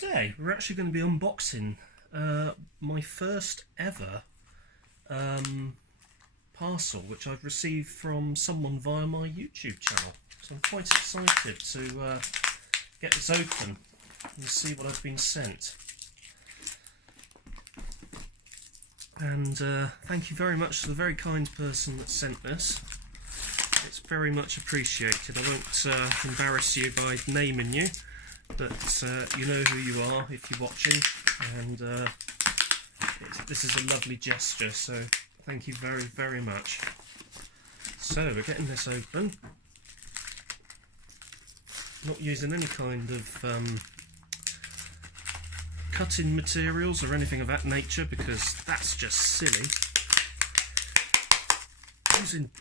Today we're actually going to be unboxing my first ever parcel which I've received from someone via my YouTube channel. So I'm quite excited to get this open and see what I've been sent. And thank you very much to the very kind person that sent this. It's very much appreciated. I won't embarrass you by naming you, but you know who you are if you're watching, and this is a lovely gesture, so thank you very, very much. So we're getting this open. Not using any kind of cutting materials or anything of that nature, because that's just silly.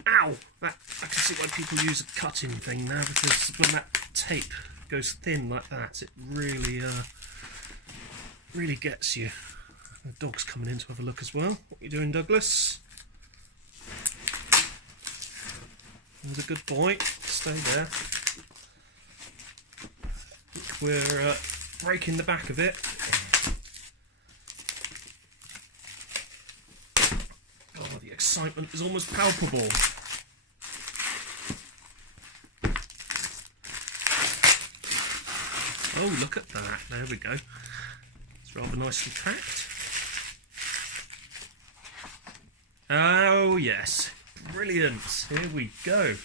Ow! I can see why people use a cutting thing now, because when that tape goes thin like that, it really really gets you. The dog's coming in to have a look as well. What are you doing, Douglas? He's a good boy. Stay there. I think we're breaking the back of it. Oh, the excitement is almost palpable. Oh, look at that. There we go. It's rather nicely packed. Oh, yes. Brilliant. Here we go.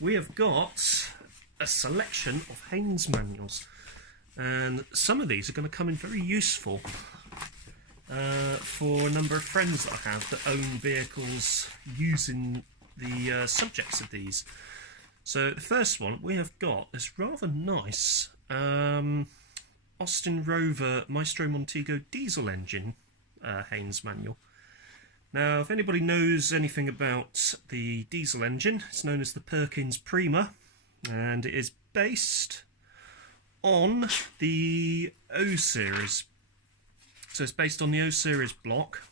We have got a selection of Haynes manuals. And some of these are going to come in very useful for a number of friends that I have that own vehicles using the subjects of these. So the first one, we have got this rather nice Austin Rover Maestro Montego diesel engine Haynes manual. Now, if anybody knows anything about the diesel engine, it's known as the Perkins Prima, and it is based on the O series. So it's based on the O series block.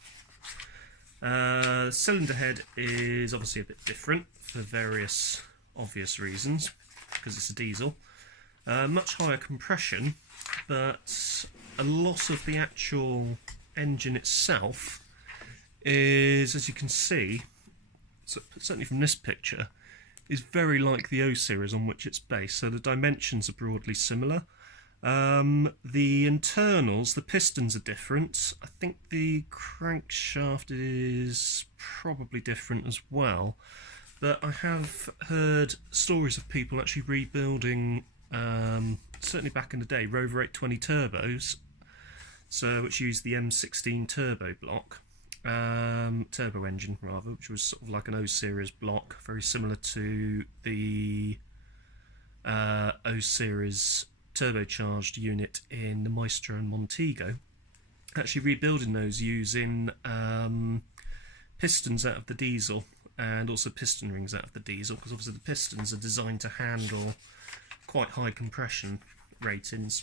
The cylinder head is obviously a bit different for various obvious reasons, because it's a diesel. Much higher compression, but a lot of the actual engine itself is, as you can see, certainly from this picture, is very like the O series on which it's based. So the dimensions are broadly similar. The internals, the pistons are different. I think the crankshaft is probably different as well. But I have heard stories of people actually rebuilding, certainly back in the day, Rover 820 turbos, which used the M16 turbo block, turbo engine rather, which was sort of like an O series block, very similar to the O series turbocharged unit in the Maestro and Montego. Actually rebuilding those using pistons out of the diesel, and also piston rings out of the diesel, because obviously the pistons are designed to handle quite high compression ratings.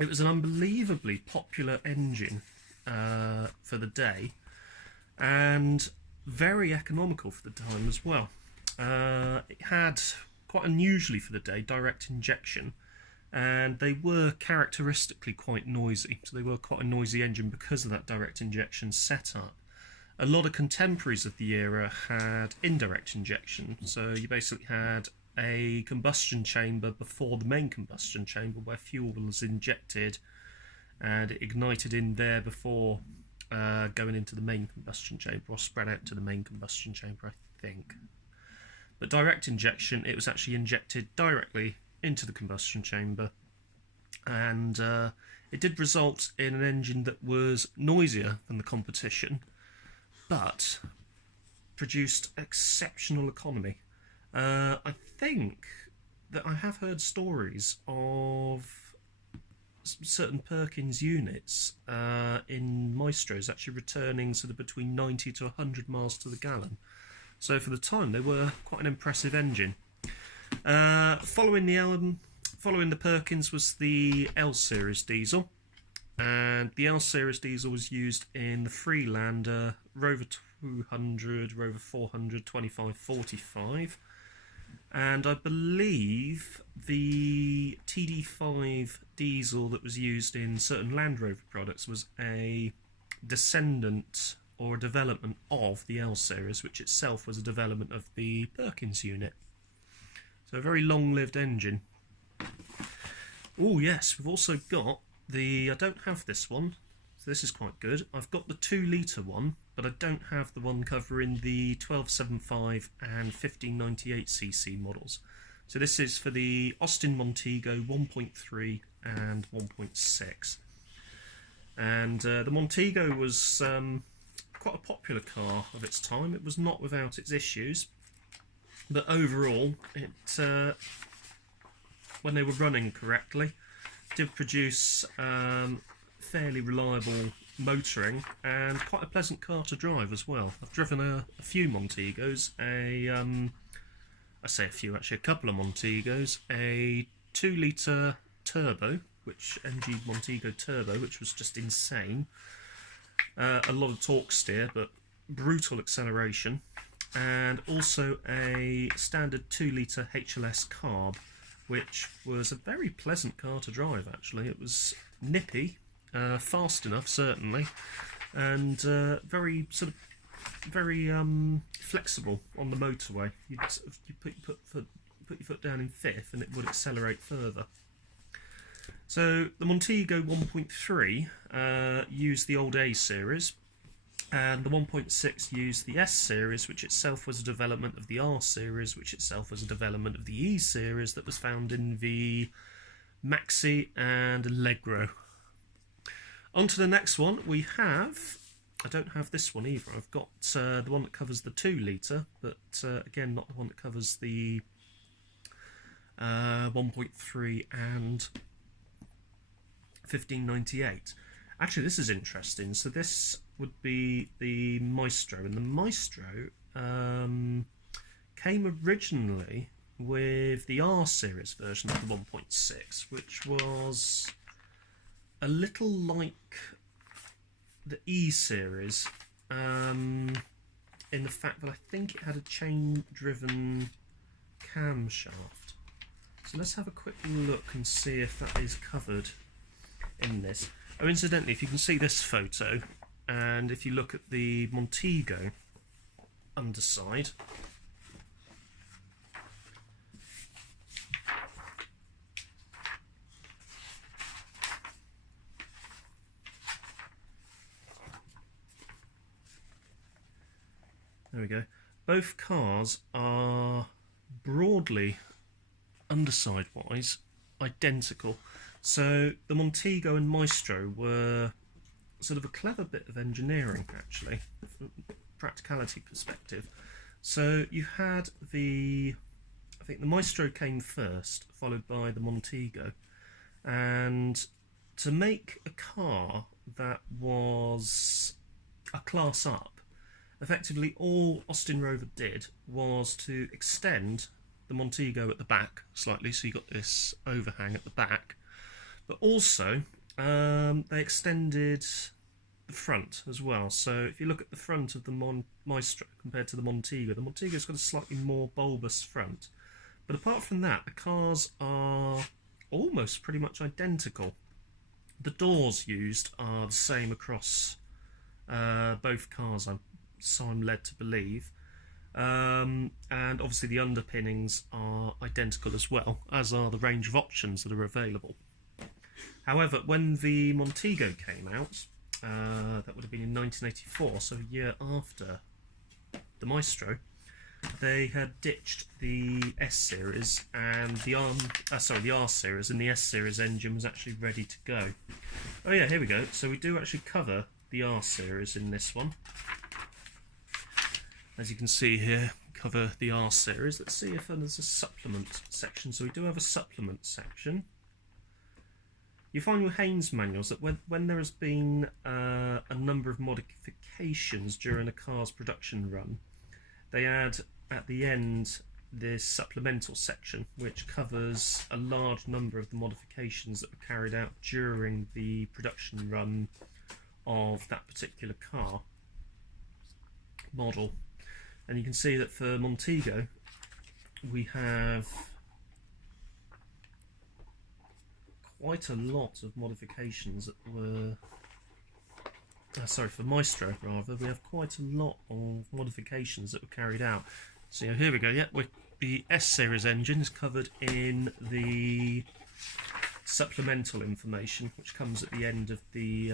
It was an unbelievably popular engine for the day, and very economical for the time as well. It had, quite unusually for the day, direct injection, and they were characteristically quite noisy. So they were quite a noisy engine because of that direct injection setup. A lot of contemporaries of the era had indirect injection, so you basically had a combustion chamber before the main combustion chamber where fuel was injected and it ignited in there before going into the main combustion chamber, or spread out to the main combustion chamber, I think. But direct injection, it was actually injected directly into the combustion chamber, and it did result in an engine that was noisier than the competition, but produced exceptional economy. I think that I have heard stories of certain Perkins units in Maestros actually returning sort of between 90 to 100 miles to the gallon. So for the time, they were quite an impressive engine. Following the Perkins was the L series diesel, and the L series diesel was used in the Freelander, Rover 200, Rover 400, 25, 45. And I believe the TD5 diesel that was used in certain Land Rover products was a descendant or a development of the L series, which itself was a development of the Perkins unit. So a very long-lived engine. Oh yes, we've also got the, I don't have this one, so this is quite good. I've got the 2 litre one, but I don't have the one covering the 1275 and 1598cc models. So this is for the Austin Montego 1.3 and 1.6. And the Montego was quite a popular car of its time. It was not without its issues, but overall, it when they were running correctly, did produce fairly reliable motoring and quite a pleasant car to drive as well. I've driven a few Montegos, I say a few actually, a couple of Montegos, a 2 litre turbo, which MG Montego turbo, which was just insane. A lot of torque steer, but brutal acceleration, and also a standard 2 litre HLS carb, which was a very pleasant car to drive actually. It was nippy, fast enough certainly, and very flexible on the motorway. You put your foot down in fifth and it would accelerate further. So the Montego 1.3 used the old A series, and the 1.6 used the S series, which itself was a development of the R series, which itself was a development of the E series that was found in the Maxi and Allegro. On to the next one, we have, I don't have this one either, I've got the one that covers the 2 litre, but again not the one that covers the 1.3 and 1598. Actually, this is interesting. So this would be the Maestro, and the Maestro came originally with the R series version of the 1.6, which was a little like the E series, in the fact that I think it had a chain-driven camshaft. So let's have a quick look and see if that is covered in this. Oh, incidentally, if you can see this photo, and if you look at the Montego underside, there we go. Both cars are broadly, underside-wise, identical. So the Montego and Maestro were sort of a clever bit of engineering, actually, from a practicality perspective. So you had I think the Maestro came first, followed by the Montego, and to make a car that was a class up, effectively all Austin Rover did was to extend the Montego at the back slightly, so you got this overhang at the back, but also they extended the front as well. So if you look at the front of the Maestro compared to the Montego's got a slightly more bulbous front. But apart from that, the cars are almost pretty much identical. The doors used are the same across both cars, so I'm led to believe. And obviously the underpinnings are identical as well, as are the range of options that are available. However, when the Montego came out, that would have been in 1984, so a year after the Maestro, they had ditched the S series and the R series, and the S series engine was actually ready to go. Oh yeah, here we go. So we do actually cover the R series in this one. As you can see here, cover the R series. Let's see if there's a supplement section. So we do have a supplement section. You find with Haynes manuals that when there has been a number of modifications during a car's production run, they add at the end this supplemental section, which covers a large number of the modifications that were carried out during the production run of that particular car model. And you can see that for Montego, we have quite a lot of modifications that were... sorry, for Maestro, rather. We have quite a lot of modifications that were carried out. So here we go. Yeah, the S-Series engine is covered in the supplemental information, which comes at the end of the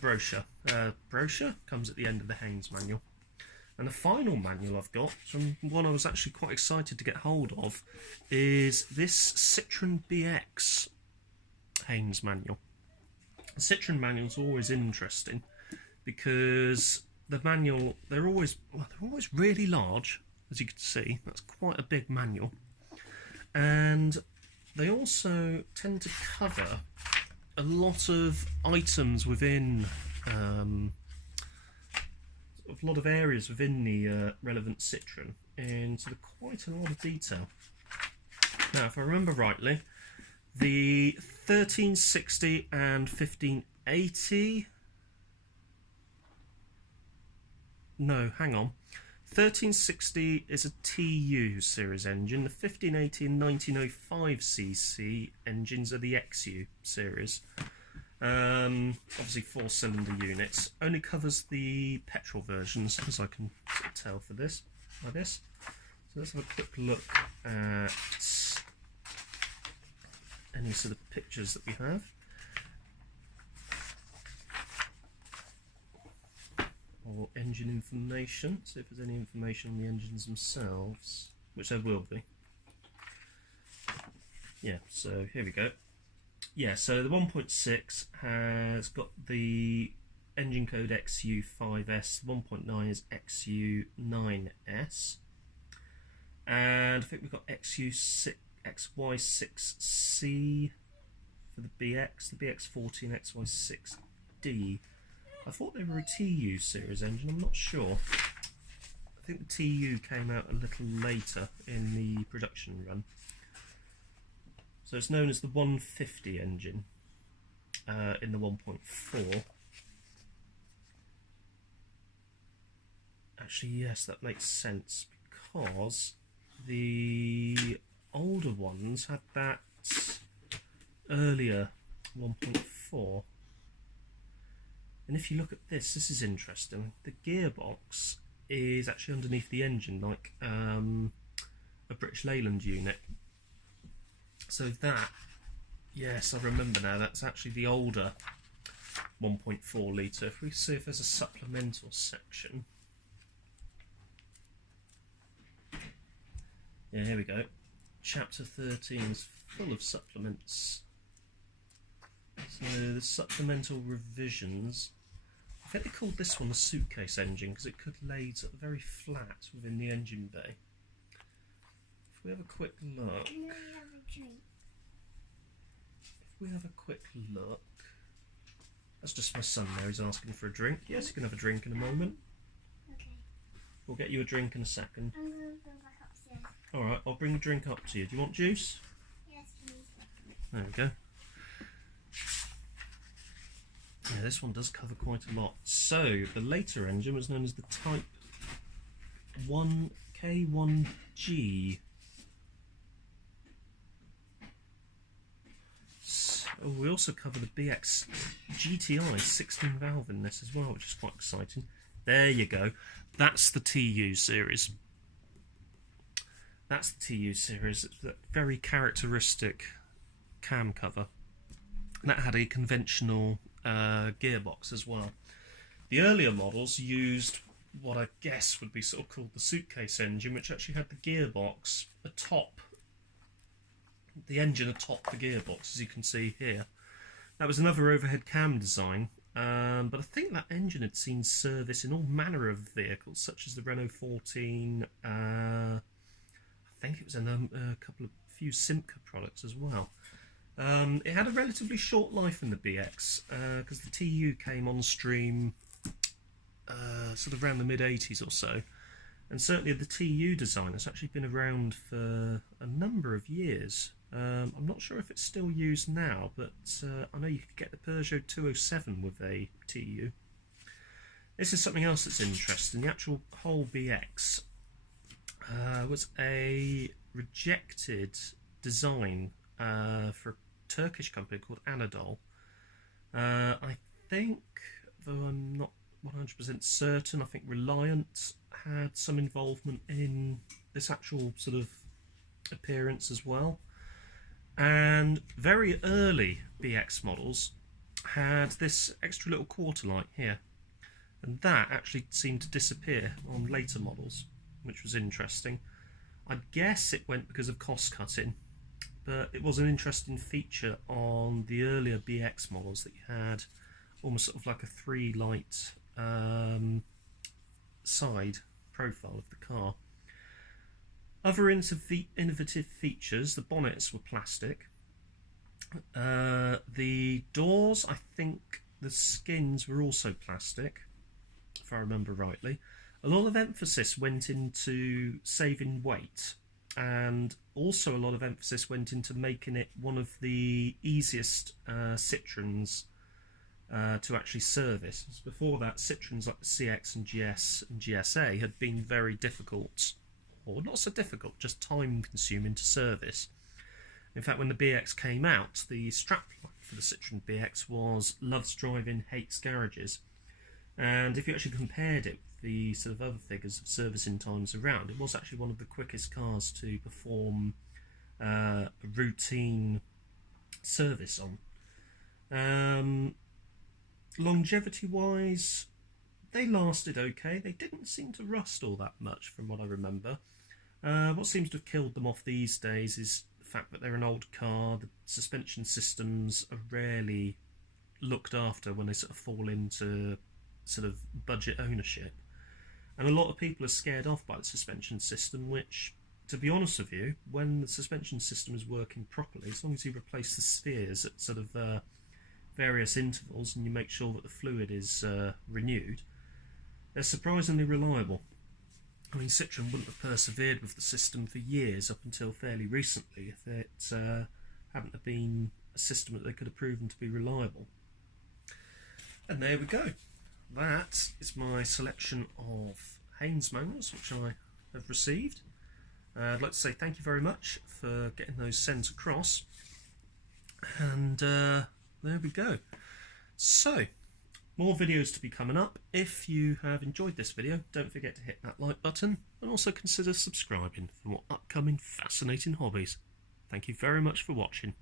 brochure. Brochure comes at the end of the Haynes manual. And the final manual I've got, from one I was actually quite excited to get hold of, is this Citroen BX Haynes manual. The Citroen manual's always interesting because the manual, they're always really large, as you can see. That's quite a big manual. And they also tend to cover a lot of items within a lot of areas within the relevant Citroen into quite a lot of detail. Now, if I remember rightly, the 1360 and 1580... No, hang on. 1360 is a TU series engine. The 1580 and 1905cc engines are the XU series. Obviously 4-cylinder units. Only covers the petrol versions, as I can tell for this, like this. So let's have a quick look at any sort of pictures that we have. Or engine information. See if there's any information on the engines themselves, which there will be. Yeah, so here we go. Yeah, so the 1.6 has got the engine code XU5S, 1.9 is XU9S, and I think we've got XY6C for the BX, the BX40 and XY6D. I thought they were a TU series engine, I'm not sure. I think the TU came out a little later in the production run. So it's known as the 150 engine in the 1.4. Actually, yes, that makes sense because the older ones had that earlier 1.4. And if you look at this, this is interesting. The gearbox is actually underneath the engine, like a British Leyland unit. So that, yes, I remember now, that's actually the older 1.4 litre. If we see if there's a supplemental section. Yeah, here we go. Chapter 13 is full of supplements. So the supplemental revisions. I think they called this one the suitcase engine because it could lay sort of very flat within the engine bay. If we have a quick look. If we have a quick look. That's just my son there, he's asking for a drink. Yes, you can have a drink in a moment. Okay. We'll get you a drink in a second. I'm going to go back upstairs. Alright, I'll bring the drink up to you. Do you want juice? Yes, please. There we go. Yeah, this one does cover quite a lot. So, the later engine was known as the Type 1K1G. So, we also cover the BX GTI 16 valve in this as well, which is quite exciting. There you go. That's the TU series. That's the TU series. It's that very characteristic cam cover. That had a conventional gearbox as well. The earlier models used what I guess would be sort of called the suitcase engine, which actually had the gearbox atop the engine atop the gearbox, as you can see here. That was another overhead cam design, but I think that engine had seen service in all manner of vehicles, such as the Renault 14. I think it was in a few Simca products as well. It had a relatively short life in the BX because the TU came on stream sort of around the mid-80s or so, and certainly the TU design has actually been around for a number of years. I'm not sure if it's still used now, but I know you could get the Peugeot 207 with a TU. This is something else that's interesting. The actual whole BX was a rejected design for a Turkish company called Anadolu. I think, though I'm not 100% certain, I think Reliant had some involvement in this actual sort of appearance as well. And very early BX models had this extra little quarter light here, and that actually seemed to disappear on later models, which was interesting. I guess it went because of cost cutting, but it was an interesting feature on the earlier BX models that you had almost sort of like a 3 light side profile of the car. Other innovative features: the bonnets were plastic. The doors, I think the skins were also plastic, if I remember rightly. A lot of emphasis went into saving weight, and also a lot of emphasis went into making it one of the easiest Citroens to actually service. Before that, Citroens like the CX and GS and GSA had been very difficult, or not so difficult, just time consuming to service. In fact, when the BX came out, the strapline for the Citroen BX was loves driving, hates garages. And if you actually compared it with the sort of other figures of servicing times around, it was actually one of the quickest cars to perform a routine service on. Longevity-wise, they lasted okay. They didn't seem to rust all that much, from what I remember. What seems to have killed them off these days is the fact that they're an old car. The suspension systems are rarely looked after when they sort of fall into sort of budget ownership. And a lot of people are scared off by the suspension system, which, to be honest with you, when the suspension system is working properly, as long as you replace the spheres at sort of various intervals and you make sure that the fluid is renewed, they're surprisingly reliable. I mean, Citroen wouldn't have persevered with the system for years up until fairly recently if it hadn't have been a system that they could have proven to be reliable. And there we go. That is my selection of Haynes manuals which I have received. I'd like to say thank you very much for getting those sent across. And there we go. So, more videos to be coming up. If you have enjoyed this video, don't forget to hit that like button and also consider subscribing for more upcoming fascinating hobbies. Thank you very much for watching.